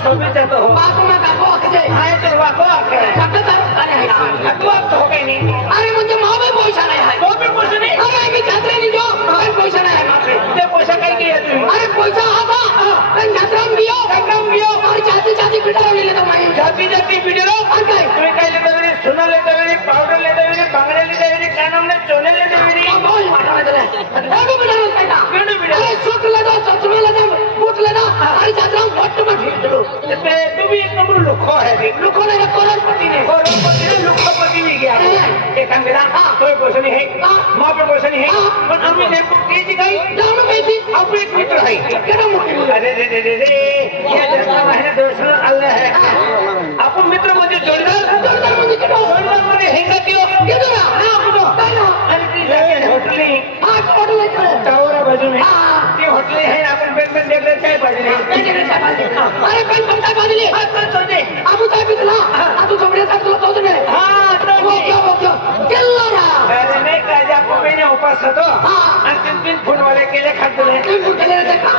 शोभी से तो हो बातों में काबू आके आए तो वाको आके सबसे तक अरे अगवात तो हो गई नहीं अरे मुझे माँ में पैसा नहीं है वो भी पैसा नहीं अरे मैं छात्रा नहीं जो अरे पैसा नहीं है ये पैसा कहीं की है तू अरे पैसा आता अरे छात्रा में दियो छात्रा में दियो और जाति जाति बिटा ले लेता मैं जाति जाति बिटा और कहीं तू कहीं लेता मेरी सुना लेता मेरी पाउडर लेता मेरी पे तुम्ही एकदम लुखो आहे लुखो नाही करोडपती नाही। करोडपती नाही लुखोपती नाही घ्या एखाद वेळा हा तोय गोसणी आहे हाँ, माँ पे गोसणी आहे पण आम्ही ते तेज़ी काही जाऊन काही आपले एक मित्र आहे केडा मोठी अरे रे रे रे रे या जगाला आहे दर्शन आलं आहे आपण मित्र म्हणजे जोडदार जोडदार म्हणजे केडा जोडदार म्हणजे हे। का किओ केडा हा कुठं आणि ती जागे हॉटेल हा हॉटेल टावर बाजूने हा। होते हैं अपन पेट में देख लेते अरे पेट काय बदले अबू काय बिकला अबू कपडे तुला चोदे हो, हो, हो, उपास होतो आणि तीन तीन फूट वाले केले खातले. तीन फूट केले ते खा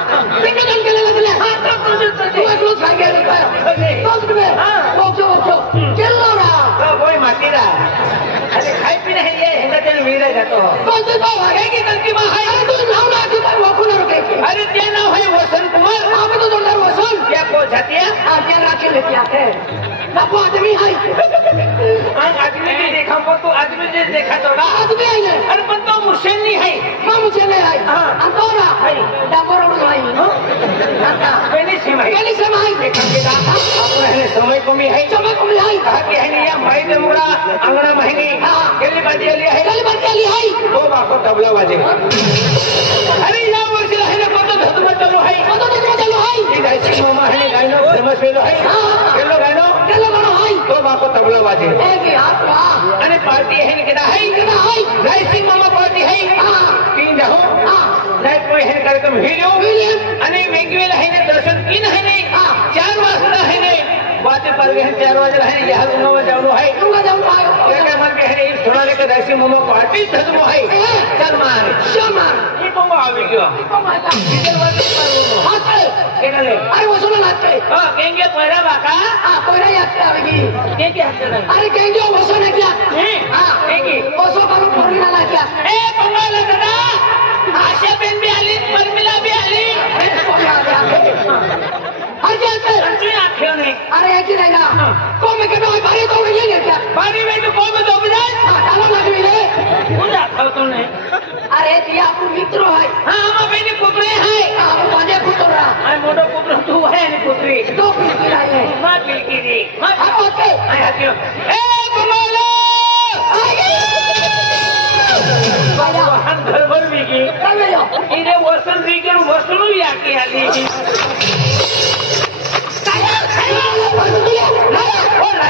ಐಪಿನ ಹೆರಿಗೆ ಹೆಂಡತಿಯನ್ನು ಮೀರಬೇಕು ಒಂದು ನಾವು ಹೊರಗೆ ತಂತಿಮಾ ಹೈದು ನಾವು ನಾಲ್ಕು ಒಕ್ಕೂರು ಬೇಕು ಅರೆ ತೇ ನಾವು ಹೈ ವಸನ್ ಕುಮಾರ್ ಮಾಮದು ದೊಡ್ಡರು ವಸನ್ ಕ್ಯಾ ಪೋ ಜಾತಿಯ ಆ ಕ್ಯಾ ರಾಕೆ ಲೆತ್ಯಾತೆ ನಪ್ಪು ಆದಮಿ ಹೈ हमको तो आदमी ने देखा तो ना आदमी है ये अरे पर तो मुझसे नहीं है ना मुझसे नहीं है हां अंतोरा है डाबोरा में है ना पहले से है पहले से है देखा के दाता अब रहने समय कमी है समय कमी है कहा के है नहीं मैं तो मुरा अंगना महंगी हां गली बाजी लिया है गली बाजी लिया है दो बाप तबला बाजे अरे या बोल के है ना पता धर्म चलो है पता धर्म चलो है ये जैसे मोमा है गाइनो धर्म चलो है हां મામા કો તબલા વાજે અને પાર્ટી હે કેડા હે કેડા હે. જયસિંહ મામા પાર્ટી હે. તીન જાઓ. સાહેબ કોઈ હે કાર્યક્રમ હે રહ્યો અને મેગવેલ હે ને દર્શન કિન હે ને. ચાર વાસના હે ને. बातें पर गए चार बजे है यहाँ दूंगा मैं जाऊँ है दूंगा जाऊँ है क्या क्या मन के है थोड़ा लेकर ऐसी मम्मा पार्टी धर मो है शर्मान शर्मान ये तो मैं आवी गया अरे वो सुनो नाचते हाँ कहेंगे कोयरा बाका हाँ कोयरा यात्रा आवेगी क्या क्या अरे कहेंगे वो सुनो කොමකටවත් පරිතෝම කියන්නේ පරිවෙන්න කොමද ඔබනේ සාතලමගේ උඩා කවතෝනේ अरे जी आप मित्र है हाँ हम अपने पुत्र है आप मने पुत्र है मोटो पुत्र तू है ने पुत्री तू पुत्री है मत लिखी दी मत हम ओके मैं हटियो ए कमाला વાહન ઘરભર વીગી તમે ઈને વસન વીગી વસનું યાકી આલી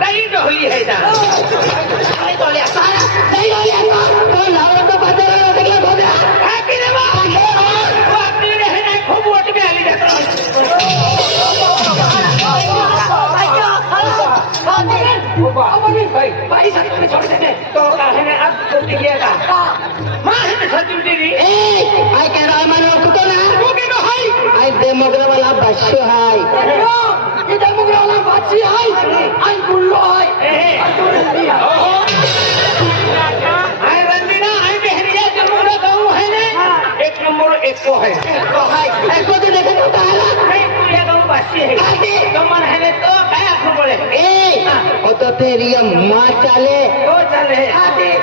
काही ढोली आहे त्या काय तोल्या सारा नाही तोल्या तो लावलं तर बाजाराला सगळं बोला हा की रे बा? हो, आपली रे हे नाही, खूप वाट बी आली त्याचं. बाई सांगितलं छोड़ देते तो का है ना, अब तो टिक गया था. माँ है ना सचिव दीदी? आय काय रामानो कुठं ना तू की तो हाय? आय देमोग्रावाला भाष्य हाय ते देमोग्रावाला भाष्य हाय नंबर एक को है हाय ऐको ते देखत होता आला नहीं, पूरा गाँव बासी है तो मन है ना, तो काय आखू पड़े ए ओ तो तेरी माँ चाले तो चल है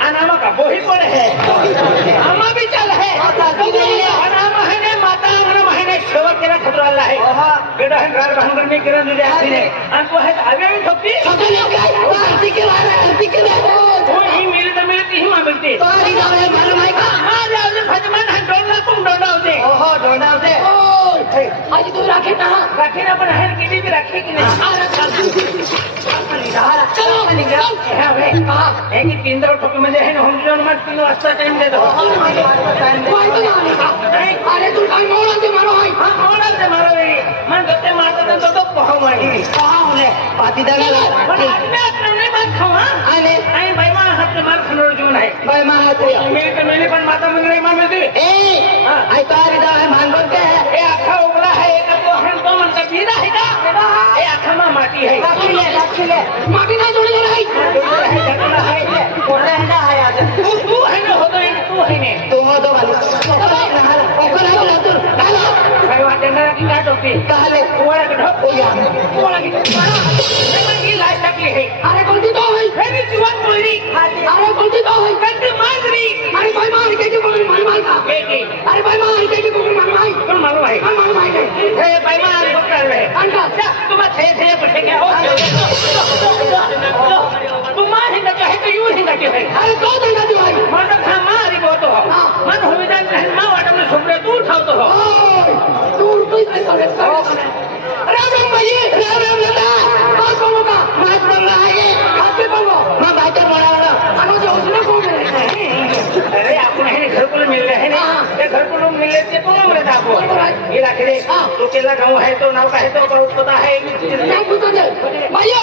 अनामा का बोही पड़े है अम्मा भी चल है अनामा है ने माता अंगना महीने सेवा केला खतरा अल्लाह है बेटा है घर भांगर में किरण दे आती है अंको है आवे भी ठोकती सगळे काय आरती केला राखे ना राखी ना पण है किती भी रखे कि नहीं। चल। चलो है वे है। कि तीन दर ठोक म्हणजे है ना होम जोन में तीन वाजता टाइम दे दो। अरे तू काय मोळा ते मारो हाय हाँ। होणार ते मारो रे मन गते मारता तो तो पहो माही पाहुणे पाती दादा पण आज मी आता नाही मार खाऊ हा? आले आई बाई मा मार महात्रिय मिली तर मिली पण माता मंदिर मा मिळते ए आई तारी दा है भांगोर के हे आहे का हे अख्खा मा माती आहे राखीले राखीले माटी नाही जोडले नाही डोंगर आहे, ढकला आहे. कोणा है ना हाय आज तू तू आहे ना होतो आहे, तू आहे ने तू हो तो वाली ओकर आहे लातूर काला काय वाटेणार की काय टोकते काले ओळा की ढोक ओया ओळा की ढोक. हे मग ही लाज टाकली आहे अरे कोणती तो है हे मी जीवन बोलली अरे कोणती तो है कंटी मांजरी अरे बाय मार के की बोल मार मार का हे की अरे बाय मार के की बोल मार मिल रहे हैं? ये घर को लोग मिल लेते तो ना मिले आपको। ये रख दे तो केला गांव है तो नाव का है तो बहुत पता है। भाइयों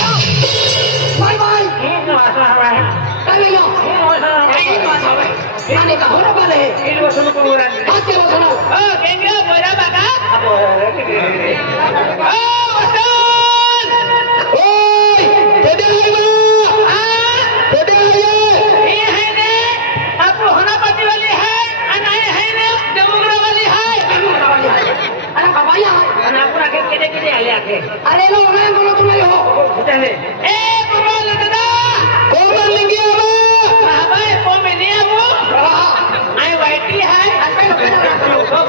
એ હે આપણો હનાપતિ વાલી અને એ હે ને અરે કમાયા અને આપણા કે કેડે કેડે આલે આખે અરે લો ઓને બોલો તમે હો એ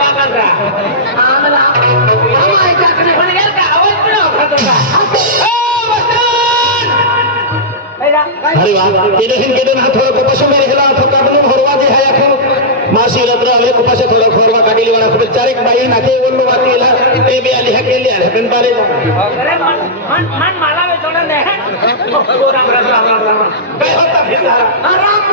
ಬಾಕಂದ್ರ ಆಮೇಲೆ અરે વાહ કેડે હિન કેડે ના થોડો પપસો મેરે હેલા તો કાબનું હરવા દે હાયા ખમ हिन केडे ना थोड़ा कुपाशो में रहला तो काटनु हरवा दे हाया खो मासी रत्र अले कुपाशे थोड़ा खरवा काटिली वाला खूप चारेक बाई नाके वल्लो वातीला ते बी आली हकेली आले पण बारे अरे मन मन मन मला वेचवलं नाही ओ, राम राम राम राम राम काय होता फिरला राम राम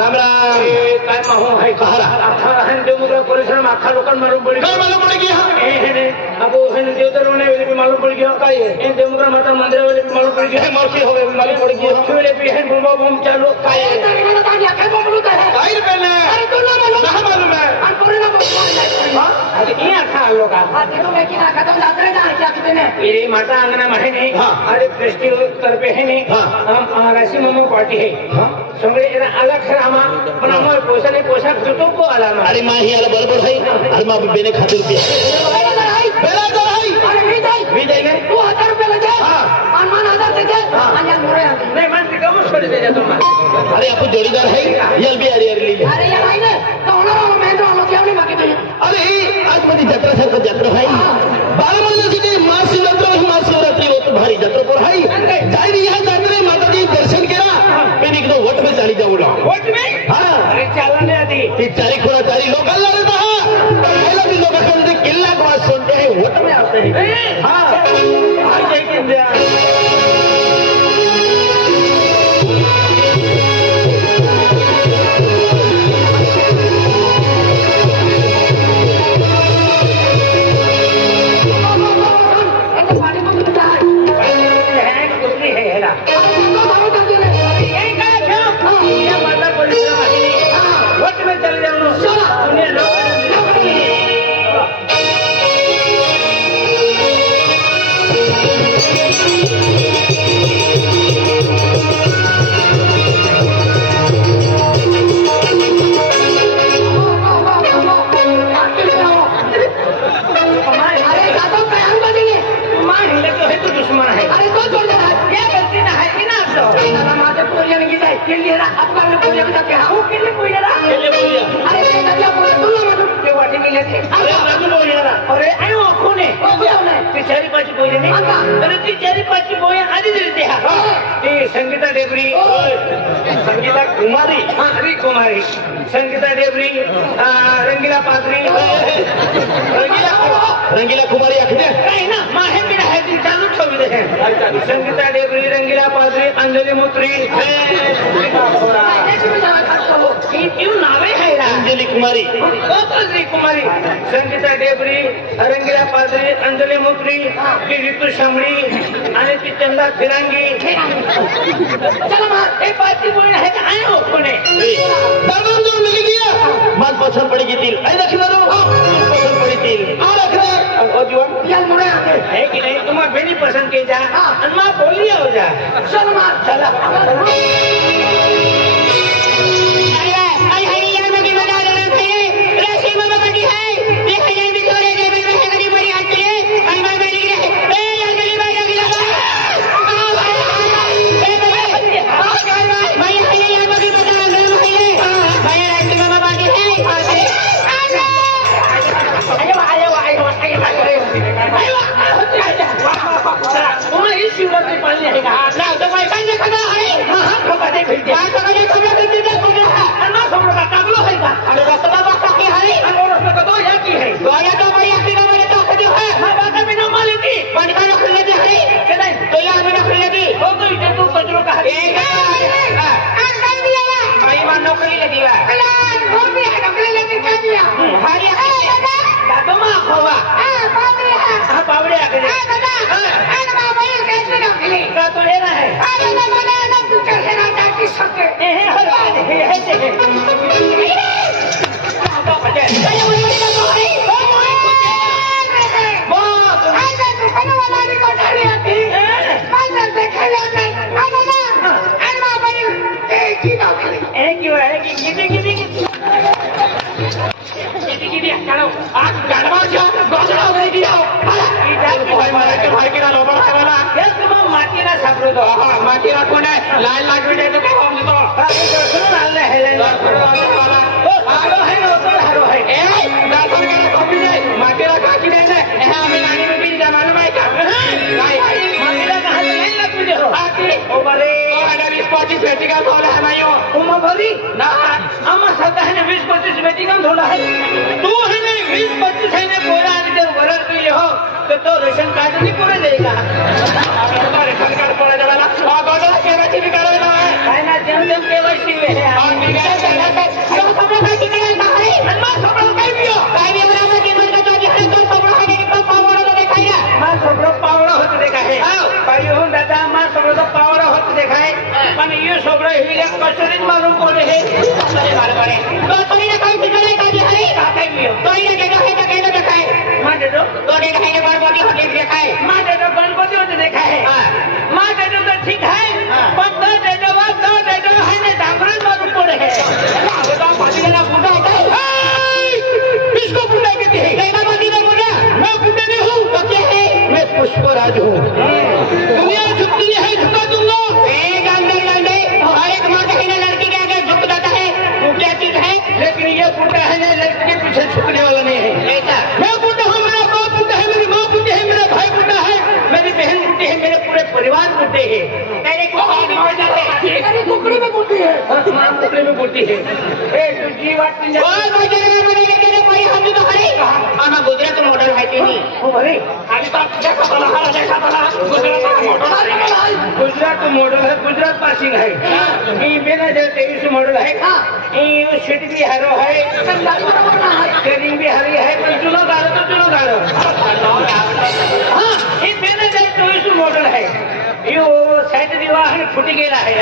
राम राम ए, काय माहो आहे कहारा आता हन देवमुद्रा परिसर आखा लोकांना मालूम पडी काय मालूम पड़ गया ए हेने अबो हेने देवतर होने वेले भी मालूम पड़ गया काय है? ए देवमुद्रा माता मंदिर वेले भी मालूम पड़ गया हे मौसी होवे मालूम पड़ गया मोक्ष वेले भी है बुलबा बम चालू काय काय है? चांगलं चांगलं काय बोलत आहे काय पहले अरे तुला मालूम मालूम है हा? हा ते मेरी माता अंगना में नहीं हाँ। अरे फेस्टिवल तरफे है नहीं हाँ। हम राशि मामा पार्टी है हाँ। सगळे अलग है आमा पण आम्हाला नाही पैसा देतो को आला अरे माही आला बरोबर है अरे मा बेने खातिर रुपया बेला तर है अरे मी जाई मी जाई ने तू हज़ार रुपये दे हा. आणि मान हज़ार दे दे आणि या मोरे. नाही मन ते सोडी दे तुम्हाला अरे आपण जोडीदार है यल भी अरे अरे ली अरे या नाही ने तुझी अरे आज मध्ये जत्रा सारखं जत्रा आहे बालमंदिरसाठी महाशिवरात्र ही महाशिवरात्री होत भारी जत्रा पर आहे. जायरी ह्या जत्रे माताजी दर्शन केला. पण इकडं वट में चाली जाऊ लाग वोट में हा. अरे चालू नाही आधी. ती चारी खुणा चारी लोकांना పిచారి పాచిపోయింది దొరికి చేరి పాచిపోయా ती संगीता डेबरी संगीता कुमारी. हा. कुमारी. संगीता डेबरी रंगीला पात्री रंगीला रंगीला कुमारी काय ना? माहे ती. चालू संगीता डेबरी रंगीला पात्री अंजली मुत्री. नावे है. ना अंजली कुमारी. अंजली कुमारी. संगीता डेबरी रंगीला पात्री अंजली मुत्री ती ऋतू शामळी आणि ती चंदा फिरांगी. चलो मां ए पाती बोल है कि हो कोने दरबार जो लगी दिया मत पसंद पड़ी जीतील ए रखना दो हां पसंद पड़ी तील आ रखना ओ जीवन? यार मुड़े आके है कि नहीं तुम्हारी मेरी पसंद के जा. हां. अनमा बोलिए हो जा. चल मां चला. કેવા કોને લાલ લાગવી દે તો કે ઓમ તો તારી દર્શન હાલે હે દર્શન હાલે વાલા ઓ હારો હે નો તો હારો હે એ દર્શન કરે કોપી દે માટેરા કાકી દે ને એ અમે લાગી મે બિન જમાનો મે કા ભાઈ માટેરા કા હાલે નહીં લાગવી દે આકી ઓ બરે તો આના 20 25 બેટી કા ધોલા હે ભાઈઓ ઉમા ભરી ના આમાં સદા ને 20 25 બેટી કા ધોલા હે તું હે ને 20 25 હે ને કોરા આદિ વરર પી લે હો तो, तो रोशन कार्ड नहीं पूरा देगा हिल्या कचरीत मारून कोण हे काय मी माझे माझे गणपती होते देखाय माझे तर ठीक आहे तू गुजरात मॉडेल तो हा गुजरात है पासिंग है ये मेरा जो तेईस मॉडल है ये सीट भी हरो है स्टेरिंग भी हरी है पण चुनो गारो तो चुनो गारो हाँ जो तेईस मॉडल है यो साइड विवाह फुटी गेला है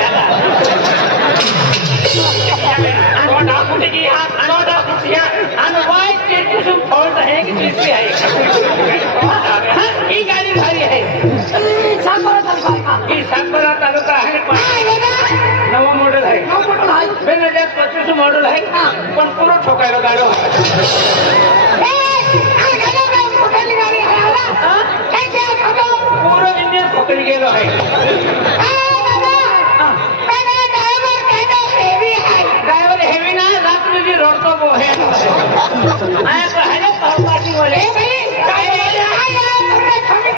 याला नोटा फुटी की नोटा फुटी आणि वाईट चिरकुसून फॉल्ट आहे की चिरकी आहे? हाँ, ही गाडी भारी आहे. ही सातबारा तालुका आहे नवा मॉडेल आहे. दोन हजार पच्चीस मॉडेल आहे पण पुरं ठोकायला गाडो पुरं इंजिन ठोकली गेलो आहे. ஒளி